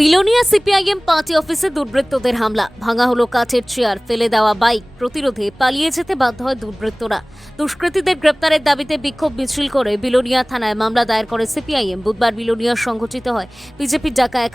Belonia CPIM party অফিসে দুর্বৃত্তদের হামলা, ভাঙা হলো কাঠের চেয়ার, ফেলে দেওয়া বাইক। প্রতিরোধে পালিয়ে যেতে বাধ্য হয় দুর্বৃত্তরা। দুষ্কৃতীদের গ্রেপ্তারের দাবিতে বিক্ষোভ মিছিল করে বিলোনিয়া থানায় মামলা দায়ের করে সিপিআইএম। বুধবার বিলোনিয়া সংঘটিত হয় বিজেপির ডাকা এক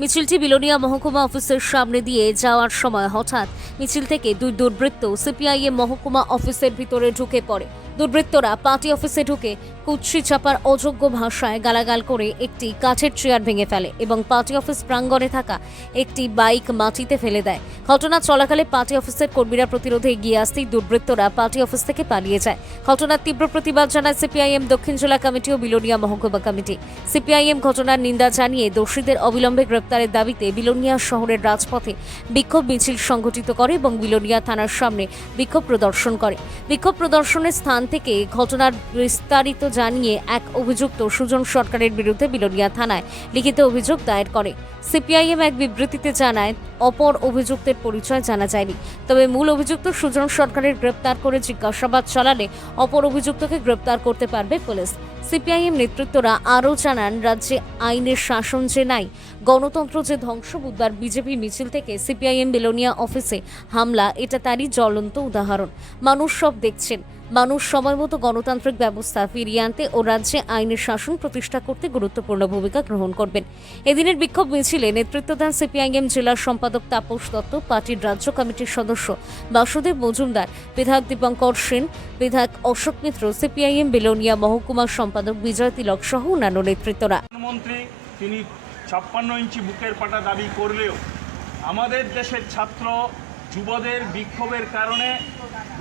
মিছিলটি বিলোনিয়া মহকুমা অফিসের সামনে দিয়ে যাওয়ার সময় হঠাৎ মিছিল থেকে দুই দুর্বৃত্ত সিপিআইএম মহকুমা অফিসের ভিতরে ঢুকে পড়ে। দুর্বৃত্তরা পার্টি অফিসে ঢুকে কুৎসি চাপার অযোগ্য ভাষায় গালাগাল করে একটি কাঠের চেয়ার ভেঙে ফেলে এবং পার্টি অফিস প্রাঙ্গণে থাকা একটি বাইক মাটিতে ফেলে দেয়। ঘটনা চলাকালে পার্টি অফিসের কর্মীরা প্রতিরোধে এগিয়ে আসতেই দুর্বৃত্তরা পার্টি অফিস থেকে পালিয়ে যায়। ঘটনার তীব্র প্রতিবাদ জানায় সিপিআইএম দক্ষিণ জেলা কমিটি ও বিলোনিয়া মহকুমা কমিটি। সিপিআইএম ঘটনার নিন্দা জানিয়ে দোষীদের অবিলম্বে গ্রেপ্তারের দাবিতে বিলোনিয়া শহরের রাজপথে বিক্ষোভ মিছিল সংগঠিত করে এবং বিলোনিয়া থানার সামনে বিক্ষোভ প্রদর্শন করে। বিক্ষোভ প্রদর্শনের স্থান থেকে ঘটনার বিস্তারিত জানিয়ে এক অভিযুক্ত সুজন সরকারের বিরুদ্ধে বিলোনিয়া থানায় লিখিত অভিযোগ দায়ের করে। সিপিআইএম এক বিবৃতিতে জানায়, অপর অভিযুক্তের পরিচয় জানা যায়নি, তবে মূল অভিযুক্ত সুজন সরকারের গ্রেপ্তার করে জিজ্ঞাসাবাদ চালালে অপর অভিযুক্তকে গ্রেপ্তার করতে পারবে পুলিশ। সিপিআইএম নেতৃত্বরা আরও জানান, রাজ্যে আইনের শাসন যে নাই, গণতন্ত্র যে ধ্বংস। বুধবার বিজেপি মিছিল থেকে সিপিআইএম বিলোনিয়া অফিসে হামলা, এটা তারই জ্বলন্ত উদাহরণ। মানুষ সব দেখছেন। মানুষ সময় মতো গণতান্ত্রিক ব্যবস্থা ফিরিয়ে আনতে ও রাজ্যে আইনের শাসন প্রতিষ্ঠা করতে গুরুত্বপূর্ণ ভূমিকা গ্রহণ করবেন। এদিনের বিক্ষোভ মিছিলে নেতৃত্ব দেন সিপিআইএম জেলার সম্পাদক তাপস দত্ত, পার্টির রাজ্য কমিটির সদস্য বাসুদেব মজুমদার, বিধায়ক দীপঙ্কর সেন, বিধায়ক অশোক মিত্র, সিপিআইএম বিলোনিয়া মহকুমা সম্পাদক বিজয় তিলক সহ অন্যান্য নেতৃত্বরা। প্রধানমন্ত্রী তিনি 56 ইঞ্চি বুকের পাটা দাবি করলেও আমাদের দেশের ছাত্র যুবদের বিক্ষোভের কারণে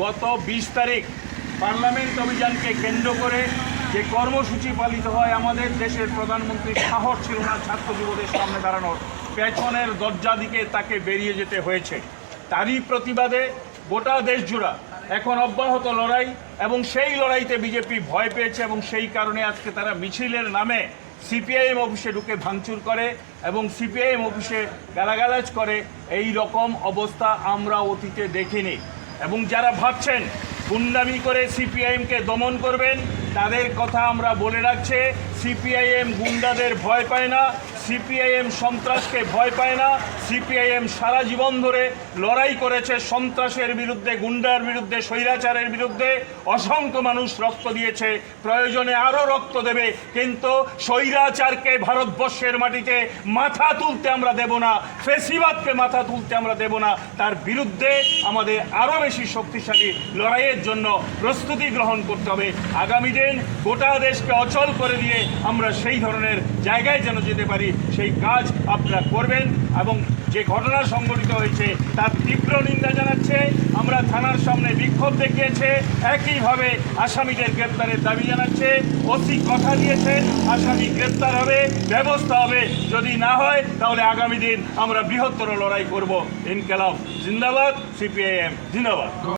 গত 20 তারিখ পার্লামেন্ট অভিযানকে কেন্দ্র করে যে কর্মসূচি পালিত হয়, আমাদের দেশের প্রধানমন্ত্রীর সাহস ছিল না ছাত্র যুবদের সামনে দাঁড়ানোর, পেছনের দরজা দিকে তাকে বেরিয়ে যেতে হয়েছে। তারই প্রতিবাদে গোটা দেশ জুড়া এখন অব্যাহত লড়াই, এবং সেই লড়াইতে বিজেপি ভয় পেয়েছে এবং সেই কারণে আজকে তারা মিছিলের নামে সিপিআইএম অফিসে ঢুকে ভাঙচুর করে এবং সিপিআইএম অফিসে গালাগালাজ করে। এই রকম অবস্থা আমরা অতীতে দেখিনি। এবং যারা ভাবছেন গুন্ডামি করে সিপিআইএমকে দমন করবেন, তাদের কথা আমরা বলে রাখছে, সিপিআইএম গুন্ডাদের ভয় পায় না, সিপিআইএম সন্ত্রাসকে ভয় পায় না। সিপিআইএম সারা জীবন ধরে লড়াই করেছে সন্ত্রাসের বিরুদ্ধে, গুন্ডার বিরুদ্ধে, স্বৈরাচারের বিরুদ্ধে। অসংখ্য মানুষ রক্ত দিয়েছে, প্রয়োজনে আরও রক্ত দেবে, কিন্তু স্বৈরাচারকে ভারতবর্ষের মাটিতে মাথা তুলতে আমরা দেব না, ফেসিবাদকে মাথা তুলতে আমরা দেব না। তার বিরুদ্ধে আমাদের আরও বেশি শক্তিশালী লড়াইয়ের জন্য প্রস্তুতি গ্রহণ করতে হবে। আগামী দিন গোটা দেশকে অচল করে দিয়ে আমরা সেই ধরনের জায়গায় যেন যেতে পারি, সেই কাজ আপনারা করবেন। এবং যে ঘটনা সংঘটিত হয়েছে তার তীব্র নিন্দা জানাচ্ছে। আমরা থানার সামনে বিক্ষোভ দেখিয়েছে, একইভাবে আসামিদের গ্রেপ্তারের দাবি জানাচ্ছে। ওসি কথা দিয়েছেন, আসামি গ্রেপ্তার হবে, ব্যবস্থা হবে। যদি না হয় তাহলে আগামী দিন আমরা বৃহত্তর লড়াই করব। ইনকিলাব জিন্দাবাদ, সিপিআইএম জিন্দাবাদ।